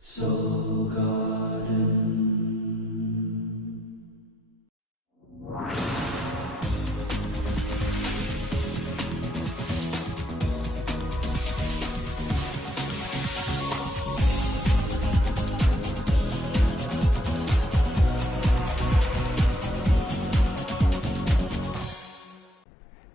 Soul Garden.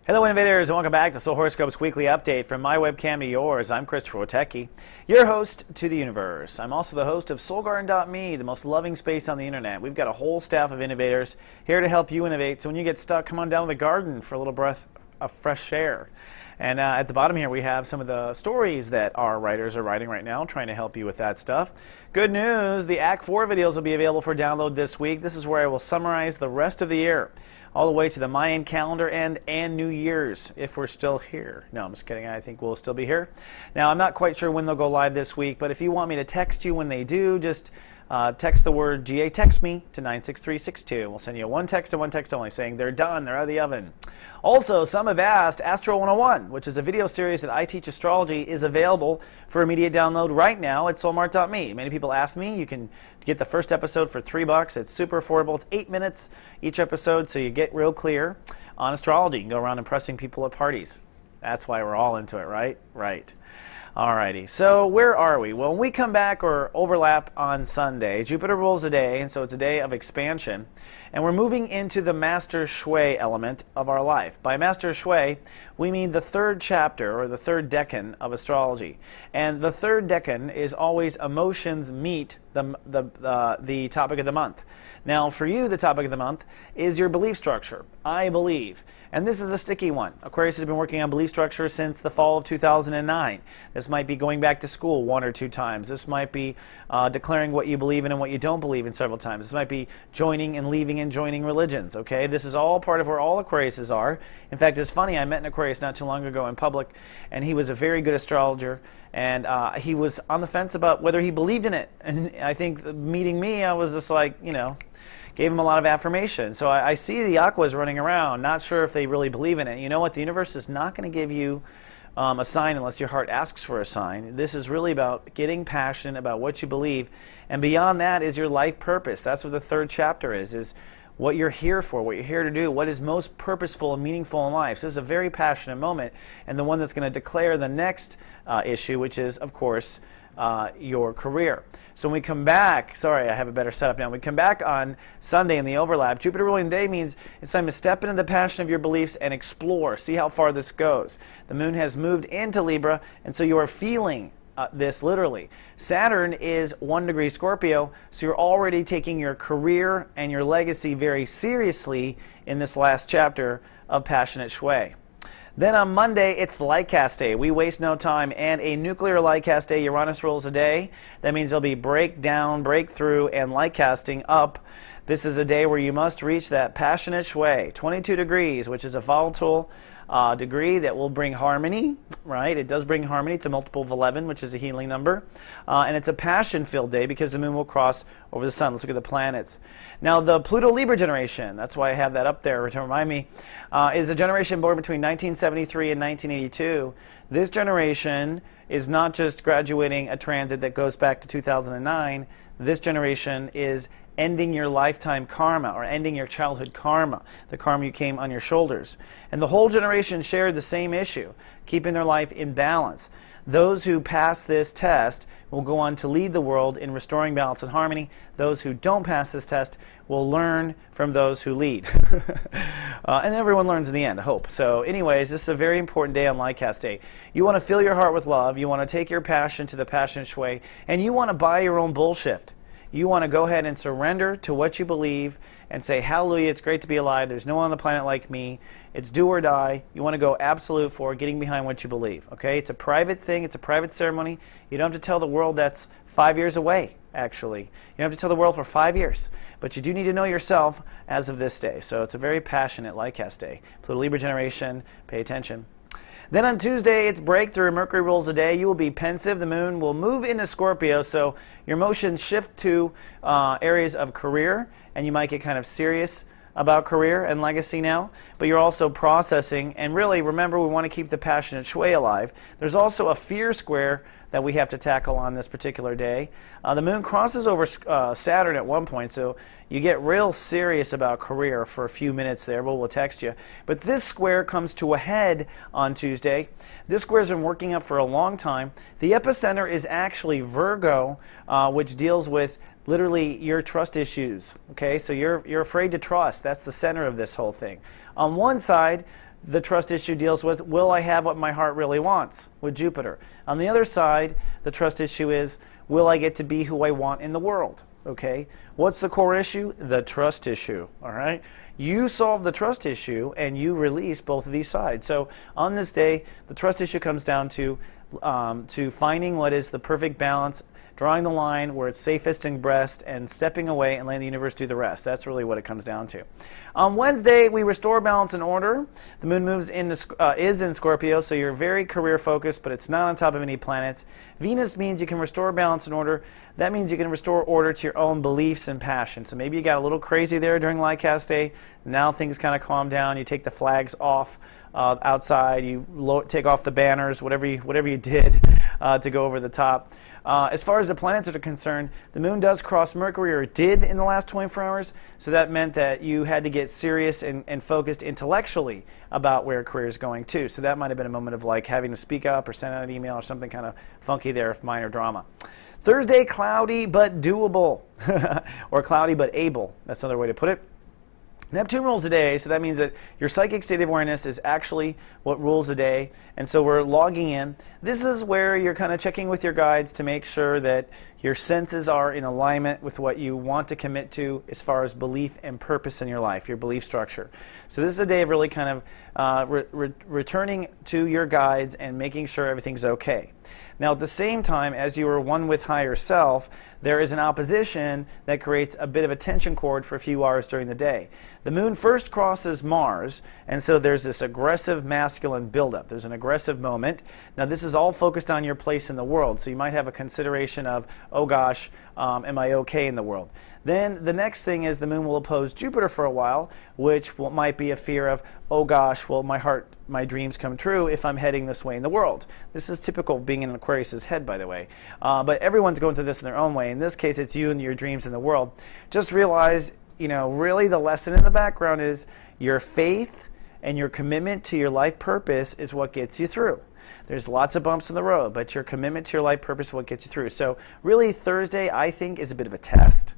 Hello Invaders, and welcome back to Soul Horoscopes Weekly Update. From my webcam to yours, I'm Christopher Witecki, your host to the universe. I'm also the host of SoulGarden.me, the most loving space on the internet. We've got a whole staff of innovators here to help you innovate, so when you get stuck, come on down to the garden for a little breath of fresh air. And at the bottom here we have some of the stories that our writers are writing right now, trying to help you with that stuff. Good news, the Act 4 videos will be available for download this week. This is where I will summarize the rest of the year, all the way to the Mayan calendar and New Year's, if we're still here. No, I'm just kidding. I think we'll still be here. Now, I'm not quite sure when they'll go live this week, but if you want me to text you when they do, just text the word GA, text me to 96362. We'll send you one text and one text only saying they're done, they're out of the oven. Also, some have asked, Astro 101, which is a video series that I teach astrology, is available for immediate download right now at soulmart.me. Many people ask me. You can get the first episode for $3. It's super affordable. It's 8 minutes each episode, so you get real clear on astrology. You can go around impressing people at parties. That's why we're all into it, right? Right. Alrighty, so where are we? Well, when we come back or overlap on Sunday, Jupiter rules a day, and so it's a day of expansion, and we're moving into the Master Shui element of our life. By Master Shui, we mean the third chapter, or the third decan of astrology. And the third decan is always emotions meet the topic of the month. Now, for you, the topic of the month is your belief structure. I believe. And this is a sticky one. Aquarius has been working on belief structure since the fall of 2009. This might be going back to school 1 or 2 times. This might be declaring what you believe in and what you don't believe in several times. This might be joining and leaving and joining religions, okay? This is all part of where all Aquariuses are. In fact, it's funny, I met an Aquarius not too long ago in public, and he was a very good astrologer, and he was on the fence about whether he believed in it. And I think meeting me, I was just like, you know, gave him a lot of affirmation. So I see the Aquas running around, not sure if they really believe in it. You know what? The universe is not going to give you a sign unless your heart asks for a sign. This is really about getting passionate about what you believe. And beyond that is your life purpose. That's what the third chapter is what you're here for, what you're here to do, what is most purposeful and meaningful in life. So this is a very passionate moment, and the one that's going to declare the next issue, which is, of course, your career. So when we come back, sorry, I have a better setup now. When we come back on Sunday in the overlap, Jupiter ruling day means it's time to step into the passion of your beliefs and explore, see how far this goes. The moon has moved into Libra, and so you are feeling this literally. Saturn is 1 degree Scorpio, so you're already taking your career and your legacy very seriously in this last chapter of Passionate Shui. Then on Monday, it's the Lightcast Day. We waste no time, and a nuclear Lightcast Day, Uranus rules a day. That means there'll be breakdown, breakthrough, and lightcasting up. This is a day where you must reach that Passionate Shui, 22 degrees, which is a volatile degree that will bring harmony, right? It does bring harmony. It's a multiple of 11, which is a healing number. And it's a passion-filled day because the moon will cross over the sun. Let's look at the planets. Now, the Pluto-Libra generation, that's why I have that up there to remind me, is a generation born between 1973 and 1982. This generation is not just graduating a transit that goes back to 2009. This generation is ending your lifetime karma, or ending your childhood karma, the karma you came on your shoulders. And the whole generation shared the same issue, keeping their life in balance. Those who pass this test will go on to lead the world in restoring balance and harmony. Those who don't pass this test will learn from those who lead. And everyone learns in the end, I hope. So anyways, this is a very important day on Lightcast Day. You want to fill your heart with love. You want to take your passion to the Passionate Shui. And you want to buy your own bullshit. You want to go ahead and surrender to what you believe and say, hallelujah, it's great to be alive. There's no one on the planet like me. It's do or die. You want to go absolute for getting behind what you believe. Okay? It's a private thing. It's a private ceremony. You don't have to tell the world that's 5 years away, actually. You don't have to tell the world for 5 years. But you do need to know yourself as of this day. So it's a very passionate Lightcast Day. Pluto Libra generation, pay attention. Then on Tuesday, it's breakthrough. Mercury rules the day. You will be pensive. The moon will move into Scorpio, so your emotions shift to areas of career, and you might get kind of serious about career and legacy now, but you're also processing. And really, remember, we want to keep the passionate shui alive. There's also a fear square that we have to tackle on this particular day. The moon crosses over Saturn at one point, so you get real serious about career for a few minutes there. We'll text you. But this square comes to a head on Tuesday. This square has been working up for a long time. The epicenter is actually Virgo, which deals with literally your trust issues. Okay, so you're afraid to trust. That's the center of this whole thing. On one side, the trust issue deals with, will I have what my heart really wants, with Jupiter. On the other side, the trust issue is, will I get to be who I want in the world? Okay, what's the core issue? The trust issue. All right, you solve the trust issue and you release both of these sides. So on this day, the trust issue comes down to finding what is the perfect balance, drawing the line where it's safest and best, and stepping away and letting the universe do the rest. That's really what it comes down to. On Wednesday, we restore balance and order. The moon moves is in Scorpio, so you're very career focused, but it's not on top of any planets. Venus means you can restore balance and order. That means you can restore order to your own beliefs and passion. So maybe you got a little crazy there during Lightcast Day. Now things kind of calm down. You take the flags off outside. You take off the banners, whatever you did to go over the top. As far as the planets are concerned, the moon does cross Mercury, or it did in the last 24 hours, so that meant that you had to get serious and focused intellectually about where career is going too. So that might have been a moment of like having to speak up or send out an email or something kind of funky there, minor drama. Thursday, cloudy but doable, or cloudy but able. That's another way to put it. Neptune rules the day, so that means that your psychic state of awareness is actually what rules the day, and so we're logging in. This is where you're kind of checking with your guides to make sure that your senses are in alignment with what you want to commit to as far as belief and purpose in your life, your belief structure. So this is a day of really kind of returning to your guides and making sure everything's okay. Now, at the same time, as you are one with higher self, there is an opposition that creates a bit of a tension cord for a few hours during the day. The moon first crosses Mars, and so there's this aggressive masculine buildup. There's an aggressive moment. Now, this is all focused on your place in the world, so you might have a consideration of, oh gosh, am I okay in the world? Then the next thing is the moon will oppose Jupiter for a while, which might be a fear of, oh gosh, will my dreams come true if I'm heading this way in the world? This is typical of being in Aquarius' head, by the way. But everyone's going through this in their own way. In this case, it's you and your dreams in the world. Just realize, really the lesson in the background is your faith and your commitment to your life purpose is what gets you through. There's lots of bumps in the road, but your commitment to your life purpose is what gets you through. So really, Thursday, I think, is a bit of a test.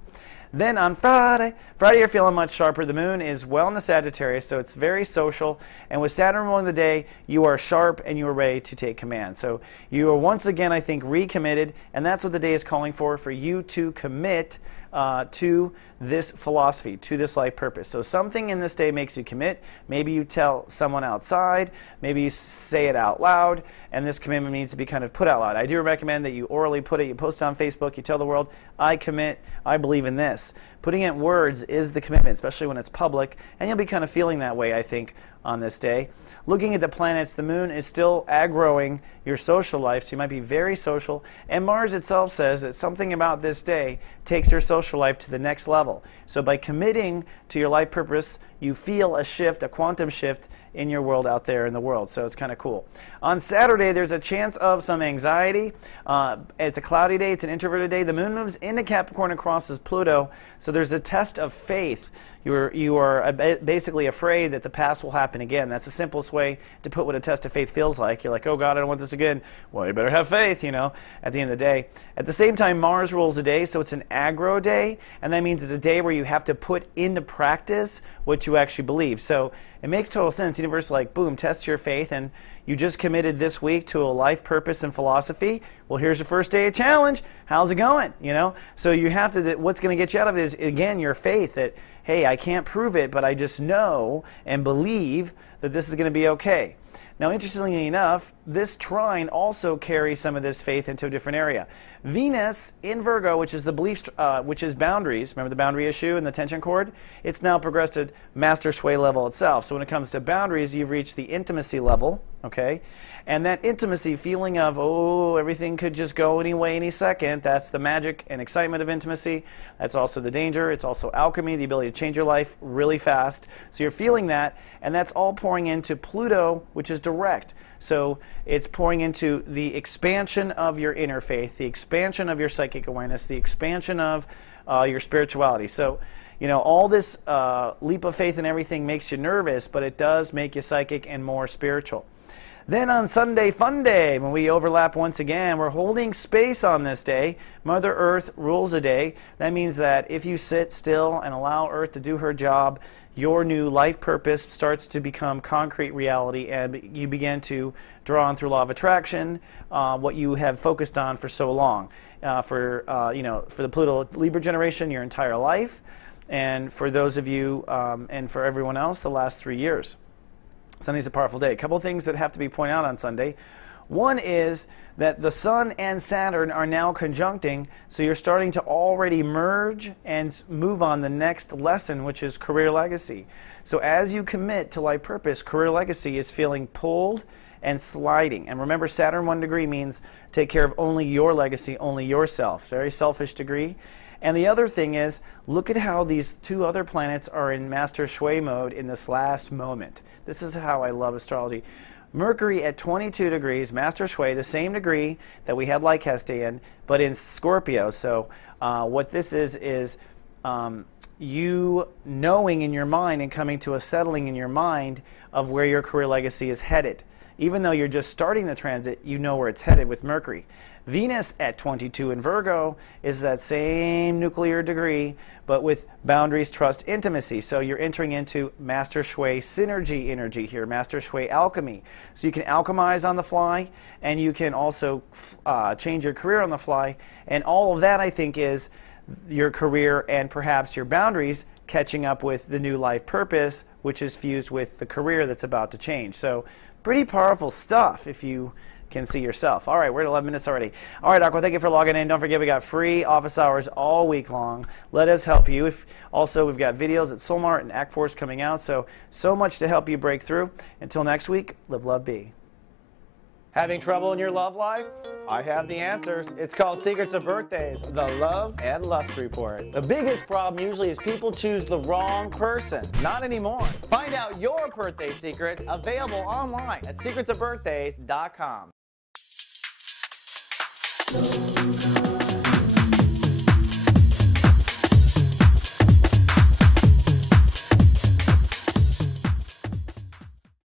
Then on Friday you're feeling much sharper. The moon is well in the Sagittarius, so it's very social. And with Saturn ruling the day, you are sharp and you are ready to take command. So you are once again, I think, recommitted, and that's what the day is calling for you to commit to this philosophy, to this life purpose. So something in this day makes you commit. Maybe you tell someone outside, maybe you say it out loud, and this commitment needs to be kind of put out loud. I do recommend that you orally put it, you post it on Facebook, you tell the world, I commit, I believe in this. Putting it in words is the commitment, especially when it's public, and you'll be kind of feeling that way, I think, on this day. Looking at the planets, the moon is still aggroing your social life, so you might be very social, and Mars itself says that something about this day takes your social life to the next level. So by committing to your life purpose, you feel a shift, a quantum shift in your world out there in the world, so it's kind of cool. On Saturday, there's a chance of some anxiety. It's a cloudy day, it's an introverted day. The moon moves into Capricorn and crosses Pluto, so there's a test of faith. You are basically afraid that the past will happen again. That's the simplest way to put what a test of faith feels like. You're like, oh God, I don't want this again. Well, you better have faith, at the end of the day. At the same time, Mars rules the day, so it's an aggro day, and that means it's a day where you have to put into practice what you actually believe. So it makes total sense. The universe is like, boom, test your faith, and you just committed this week to a life purpose and philosophy. Well, here's your first day of challenge. How's it going? So you have to, what's going to get you out of it is, again, your faith that, hey, I can't prove it, but I just know and believe that this is going to be okay. Now, interestingly enough, this trine also carries some of this faith into a different area. Venus in Virgo, which is the belief, which is boundaries. Remember the boundary issue and the tension cord? It's now progressed to master sway level itself. So when it comes to boundaries, you've reached the intimacy level, okay? And that intimacy feeling of, oh, everything could just go any way, any second, that's the magic and excitement of intimacy. That's also the danger. It's also alchemy, the ability to change your life really fast. So you're feeling that, and that's all pouring into Pluto, which is direct. So it's pouring into the expansion of your inner faith, the expansion of your psychic awareness, the expansion of your spirituality. So, you know, all this leap of faith and everything makes you nervous, but it does make you psychic and more spiritual. Then on Sunday Fun Day, when we overlap once again, we're holding space on this day. Mother Earth rules a day. That means that if you sit still and allow Earth to do her job, your new life purpose starts to become concrete reality, and you begin to draw on through law of attraction what you have focused on for so long. For the Pluto Libra generation, your entire life, and for those of you and for everyone else, the last 3 years. Sunday's a powerful day. A couple of things that have to be pointed out on Sunday. One is that the Sun and Saturn are now conjuncting, so you're starting to already merge and move on the next lesson, which is career legacy. So as you commit to life purpose, career legacy is feeling pulled and sliding. And remember, Saturn 1 degree means take care of only your legacy, only yourself. Very selfish degree. And the other thing is, look at how these two other planets are in master shui mode in this last moment. This is how I love astrology. Mercury at 22 degrees, master shui, the same degree that we had Lyceste in, but in Scorpio. So what this is you knowing in your mind and coming to a settling in your mind of where your career legacy is headed. Even though you're just starting the transit, you know where it's headed with Mercury. Venus at 22 in Virgo is that same nuclear degree, but with boundaries, trust, intimacy. So you're entering into master shui synergy energy here, master shui alchemy. So you can alchemize on the fly, and you can also change your career on the fly. And all of that, I think, is your career and perhaps your boundaries catching up with the new life purpose, which is fused with the career that's about to change. So pretty powerful stuff if you can see yourself. All right, we're at 11 minutes already. All right, Aqua, thank you for logging in. Don't forget, we got free office hours all week long. Let us help you. Also, we've got videos at Soulmart and Act Force coming out, so much to help you break through. Until next week, live, love, be. Having trouble in your love life? I have the answers. It's called Secrets of Birthdays, the Love and Lust Report. The biggest problem usually is people choose the wrong person. Not anymore. Find out your birthday secrets, available online at secretsofbirthdays.com.